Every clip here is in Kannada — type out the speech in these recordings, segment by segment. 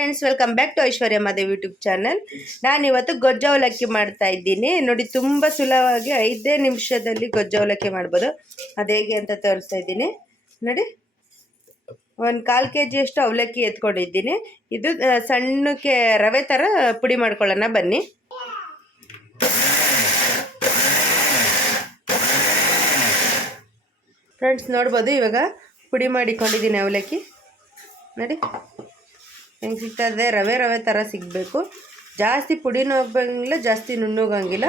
Friends welcome back to Aishwarya Madev YouTube channel ನಾನು ಇವತ್ತು ಗೊಜ್ಜ ಅವಲಕ್ಕಿ ಮಾಡ್ತಾ ಇದ್ದೀನಿ. ನೋಡಿ, ತುಂಬ ಸುಲಭವಾಗಿ ಐದೇ ನಿಮಿಷದಲ್ಲಿ ಗೊಜ್ಜ ಅವಲಕ್ಕಿ ಮಾಡ್ಬೋದು. ಅದು ಹೇಗೆ ಅಂತ ತೋರಿಸ್ತಾ ಇದ್ದೀನಿ. ನೋಡಿ, ಒಂದು ಕಾಲು ಕೆ ಜಿಯಷ್ಟು ಅವಲಕ್ಕಿ ಎತ್ಕೊಂಡಿದ್ದೀನಿ. ಇದು ಸಣ್ಣಕ್ಕೆ ರವೆ ಥರ ಪುಡಿ ಮಾಡ್ಕೊಳ್ಳೋಣ, ಬನ್ನಿ. ಫ್ರೆಂಡ್ಸ್ ನೋಡ್ಬೋದು ಇವಾಗ ಪುಡಿ ಮಾಡಿಕೊಂಡಿದ್ದೀನಿ ಅವಲಕ್ಕಿ. ನೋಡಿ. ಹೆಂಗೆ ಸಿಗ್ತದೆ? ರವೆ ರವೆ ಥರ ಸಿಗಬೇಕು. ಜಾಸ್ತಿ ಪುಡಿನೂ ಹೋಗಂಗಿಲ್ಲ ಜಾಸ್ತಿ ನುಣ್ಣೋಗಂಗಿಲ್ಲ.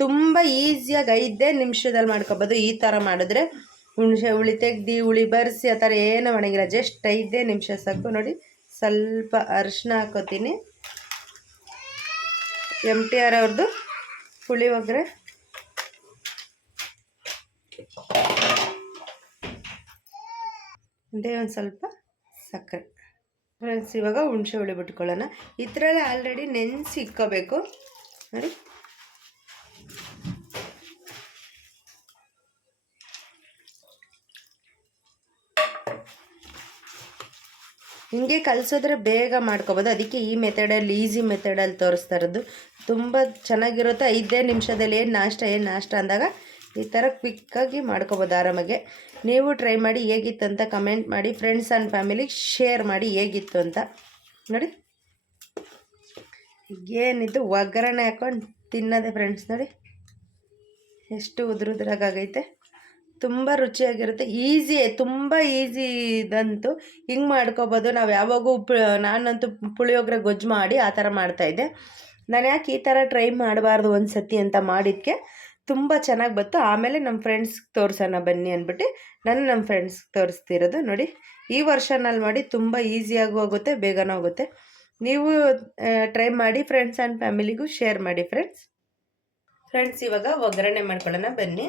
ತುಂಬ ಈಸಿಯಾಗಿ ಐದೇ ನಿಮಿಷದಲ್ಲಿ ಮಾಡ್ಕೊಬೋದು. ಈ ಥರ ಮಾಡಿದ್ರೆ ಹುಣಸೆ ಹುಳಿ ತೆಗ್ದು, ಹುಳಿ ಬರೆಸಿ, ಆ ಥರ ಏನೂ ಒಣಗಿಲ್ಲ ಜಸ್ಟ್ ಐದೇ ನಿಮಿಷ ಸಾಕು. ನೋಡಿ, ಸ್ವಲ್ಪ ಅರಿಶಿನ ಹಾಕೋತೀನಿ. ಎಂ ಟಿ ಆರ್ ಅವ್ರದ್ದು ಪುಳಿಯೋಗರೆ ಅದೇ ಒಂದು ಸ್ವಲ್ಪ ಸಕ್ಕರೆ. ಫ್ರೆಂಡ್ಸ್ ಇವಾಗ ಹುಣಸೆ ಹುಳಿ ಬಿಟ್ಕೊಳ್ಳೋಣ. ಈ ಥರ ಆಲ್ರೆಡಿ ನೆನೆಸಿ ಇಕ್ಕೋಬೇಕು. ನೋಡಿ. ಹಿಂಗೆ ಕಲಿಸೋದ್ರೆ ಬೇಗ ಮಾಡ್ಕೋಬೋದು. ಅದಕ್ಕೆ ಈ ಮೆಥಡಲ್ಲಿ ಈಸಿ ಮೆಥಡಲ್ಲಿ ತೋರಿಸ್ತಾ ಇರೋದು. ತುಂಬ ಚೆನ್ನಾಗಿರುತ್ತೆ. ಐದೇ ನಿಮಿಷದಲ್ಲಿ ಏನು ನಾಷ್ಟ ಏನು ನಾಷ್ಟ ಅಂದಾಗ ಈ ಥರ ಕ್ವಿಕ್ಕಾಗಿ ಮಾಡ್ಕೋಬೋದು ಆರಾಮಾಗೆ. ನೀವು ಟ್ರೈ ಮಾಡಿ ಹೇಗಿತ್ತು ಅಂತ ಕಮೆಂಟ್ ಮಾಡಿ ಫ್ರೆಂಡ್ಸ್ ಆ್ಯಂಡ್ ಫ್ಯಾಮಿಲಿಗೆ ಶೇರ್ ಮಾಡಿ ಹೇಗಿತ್ತು ಅಂತ. ನೋಡಿ. ಏನಿದ್ದು ಒಗ್ಗರಣೆ ಹಾಕೊಂಡು ತಿನ್ನೋದೆ ಫ್ರೆಂಡ್ಸ್ ನೋಡಿ. ಎಷ್ಟು ಉದುರುದ್ರಾಗೈತೆ ತುಂಬ ರುಚಿಯಾಗಿರುತ್ತೆ. ಈಸಿ ತುಂಬ ಈಸಿ ಇದಂತೂ ಹಿಂಗೆ ಮಾಡ್ಕೋಬೋದು. ನಾವು ಯಾವಾಗೂ ಪು ನಾನಂತೂ ಪುಳಿಯೋಗರೆ ಗೊಜ್ಜು ಮಾಡಿ ಆ ಥರ ಮಾಡ್ತಾಯಿದ್ದೆ ನಾನು ಯಾಕೆ ಈ ಥರ ಟ್ರೈ ಮಾಡಬಾರ್ದು ಒಂದು ಸತಿ ಅಂತ ಮಾಡಿದ್ದಕ್ಕೆ ತುಂಬ ಚೆನ್ನಾಗಿ ಬಂತು ಆಮೇಲೆ ನಮ್ಮ ಫ್ರೆಂಡ್ಸ್ಗೆ ತೋರಿಸೋಣ ಬನ್ನಿ ಅಂದ್ಬಿಟ್ಟು ನಾನು ನಮ್ಮ ಫ್ರೆಂಡ್ಸ್ಗೆ ತೋರಿಸ್ತಿರೋದು ನೋಡಿ. ಈ ವರ್ಷನಲ್ಲಿ ಮಾಡಿ ತುಂಬ ಈಸಿಯಾಗಿ ಹೋಗುತ್ತೆ ಬೇಗನೂ ಹೋಗುತ್ತೆ ನೀವು ಟ್ರೈ ಮಾಡಿ ಫ್ರೆಂಡ್ಸ್ ಆ್ಯಂಡ್ ಫ್ಯಾಮಿಲಿಗೂ ಶೇರ್ ಮಾಡಿ ಫ್ರೆಂಡ್ಸ್ ಫ್ರೆಂಡ್ಸ್ ಇವಾಗ ಒಗ್ಗರಣೆ ಮಾಡ್ಕೊಳ್ಳೋಣ, ಬನ್ನಿ.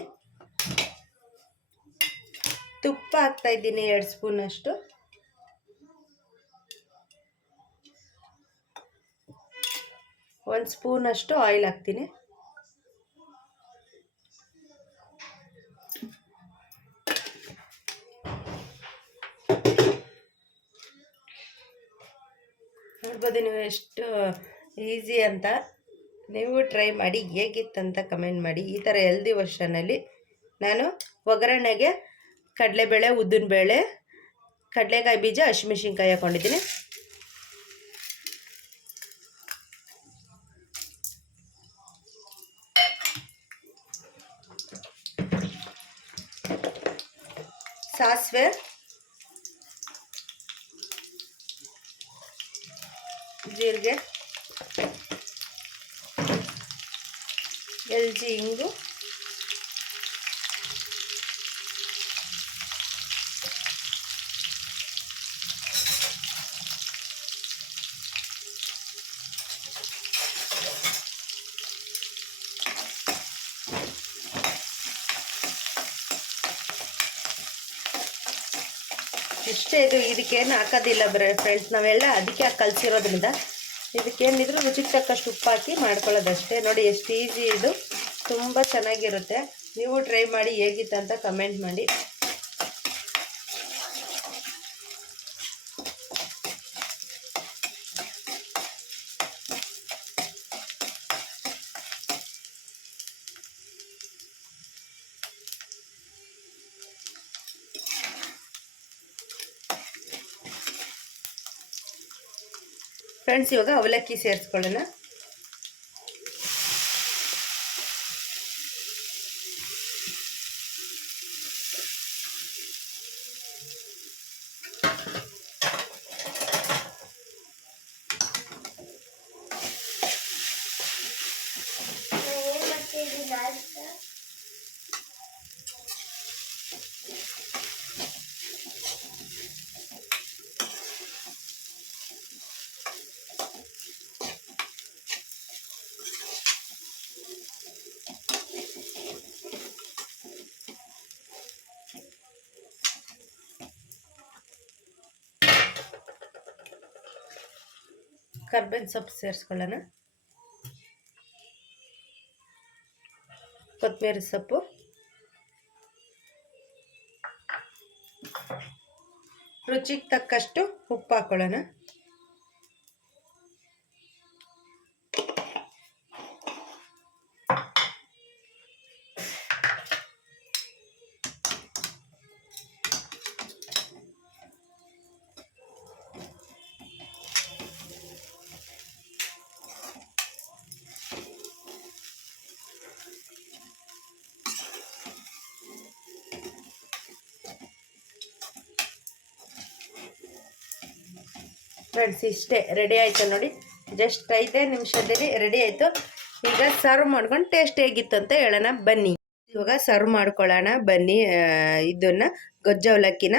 ತುಪ್ಪ ಹಾಕ್ತಾ ಇದ್ದೀನಿ ಎರಡು ಸ್ಪೂನ್ ಅಷ್ಟು. ಒಂದು ಸ್ಪೂನ್ ಅಷ್ಟು ಆಯಿಲ್ ಹಾಕ್ತೀನಿ. ನೋಡ್ಬೋದು ನೀವು ಎಷ್ಟು ಈಸಿ ಅಂತ ನೀವು ಟ್ರೈ ಮಾಡಿ ಹೇಗಿತ್ತಂತ ಕಮೆಂಟ್ ಮಾಡಿ. ಈ ಥರ ಹೆಲ್ದಿ ವರ್ಷನಲ್ಲಿ ನಾನು ಒಗ್ಗರಣೆಗೆ ಕಡಲೆಬೇಳೆ, ಉದ್ದಿನಬೇಳೆ, ಕಡಲೆಕಾಯಿ ಬೀಜ, ಹಸಿಮೆಣ್ಸಿನ್ಕಾಯಿ ಹಾಕೊಂಡಿದ್ದೀನಿ. ಸಾಸಿವೆ ಜೀರಿಗೆ ಎಲ್ಜಿ ಹಿಂಗು ಇಷ್ಟೇ ಇದು, ಇದಕ್ಕೇನು ಹಾಕೋದಿಲ್ಲ ಬ್ರೆ ಫ್ರೆಂಡ್ಸ್ ನಾವೆಲ್ಲ ಅದಕ್ಕೆ ಕಲಸಿರೋದ್ರಿಂದ. ಇದಕ್ಕೇನಿದ್ರು ರುಚಿಗೆ ತಕ್ಕಷ್ಟು ಉಪ್ಪು ಹಾಕಿ ಮಾಡ್ಕೊಳ್ಳೋದಷ್ಟೇ. ನೋಡಿ, ಎಷ್ಟು ಈಸಿ ಇದು. ತುಂಬ ಚೆನ್ನಾಗಿರುತ್ತೆ. ನೀವು ಟ್ರೈ ಮಾಡಿ ಹೇಗಿತ್ತು ಅಂತ ಕಮೆಂಟ್ ಮಾಡಿ. ಫ್ರೆಂಡ್ಸ್ ಇವಾಗ ಅವಲಕ್ಕಿ ಸೇರಿಸ್ಕೊಳ್ಳೋಣ. ಕರ್ಬೇವಿನ ಸೊಪ್ಪು ಸೇರಿಸ್ಕೊಳ್ಳೋಣ. ಕೊತ್ತಂಬರಿ ಸೊಪ್ಪು. ರುಚಿಗೆ ತಕ್ಕಷ್ಟು ಉಪ್ಪು ಹಾಕೊಳ್ಳೋಣ. ಫ್ರೆಂಡ್ಸ್ ಇಷ್ಟೇ. ರೆಡಿ ಆಯಿತು ನೋಡಿ? ಜಸ್ಟ್ ಐದೇ ನಿಮಿಷದಲ್ಲಿ ರೆಡಿ ಆಯಿತು. ಈಗ ಸರ್ವ್ ಮಾಡ್ಕೊಂಡು ಟೇಸ್ಟ್ ಹೇಗಿತ್ತು ಅಂತ ಹೇಳೋಣ. ಬನ್ನಿ. ಇವಾಗ ಸರ್ವ್ ಮಾಡ್ಕೊಳ್ಳೋಣ. ಬನ್ನಿ ಇದನ್ನ ಗೊಜ್ಜ ಅವಲಕ್ಕಿನ.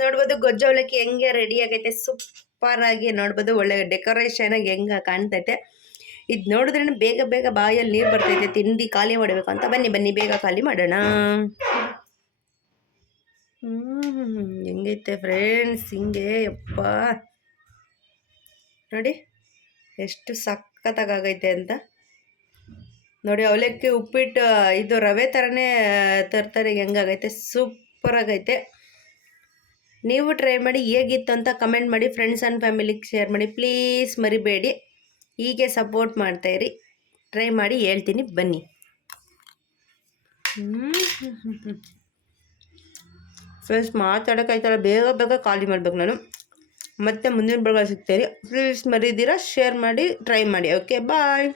ನೋಡ್ಬೋದು ಗೊಜ್ಜ ಅವಲಕ್ಕಿ ಹೆಂಗೆ ರೆಡಿ ಆಗೈತೆ. ಸೂಪರ್ ಆಗಿ ನೋಡ್ಬೋದು ಒಳ್ಳೆ ಡೆಕೋರೇಷನ್ ಆಗಿ ಹೆಂಗೆ ಕಾಣ್ತೈತೆ. ಇದು ನೋಡಿದ್ರೆ ಬೇಗ ಬೇಗ ಬಾಯಲ್ಲಿ ನೀರು ಬರ್ತೈತೆ, ತಿಂಡಿ ಖಾಲಿ ಮಾಡಬೇಕು ಅಂತ. ಬನ್ನಿ ಬನ್ನಿ, ಬೇಗ ಖಾಲಿ ಮಾಡೋಣ. ಹ್ಞೂ ಹೆಂಗೈತೆ ಫ್ರೆಂಡ್ಸ್ ಹಿಂಗೆ, ಯಪ್ಪ. ನೋಡಿ, ಎಷ್ಟು ಸಖತ್ತಾಗೈತೆ ಅಂತ. ನೋಡಿ, ಅವಲಕ್ಕಿ ಉಪ್ಪಿಟ್ಟು, ಇದು ರವೆ ಥರನೇ ತರ್ತಾರೆ, ಹೆಂಗಾಗೈತೆ? ಸೂಪರ್ ಆಗೈತೆ ನೀವು ಟ್ರೈ ಮಾಡಿ, ಹೇಗಿತ್ತು ಅಂತ ಕಮೆಂಟ್ ಮಾಡಿ ಫ್ರೆಂಡ್ಸ್ ಆ್ಯಂಡ್ ಫ್ಯಾಮಿಲಿಗೆ ಶೇರ್ ಮಾಡಿ. ಪ್ಲೀಸ್ ಮರಿಬೇಡಿ. ಹೀಗೆ ಸಪೋರ್ಟ್ ಮಾಡ್ತಾಯಿರಿ ಟ್ರೈ ಮಾಡಿ ಹೇಳ್ತೀನಿ, ಬನ್ನಿ. ಫ್ರೆಂಡ್ಸ್ ಮಾತಾಡೋಕ್ಕಾಯ್ತಲ್ಲ ಬೇಗ ಬೇಗ ಖಾಲಿ ಮಾಡಬೇಕು ನಾನು. ಮತ್ತೆ ಮುಂದಿನ ಬಳಗ ಸಿಗ್ತೀರಿ ಪ್ಲೀಸ್ ಮರಿದಿರ ಶೇರ್ ಮಾಡಿ ಟ್ರೈ ಮಾಡಿ. Okay bye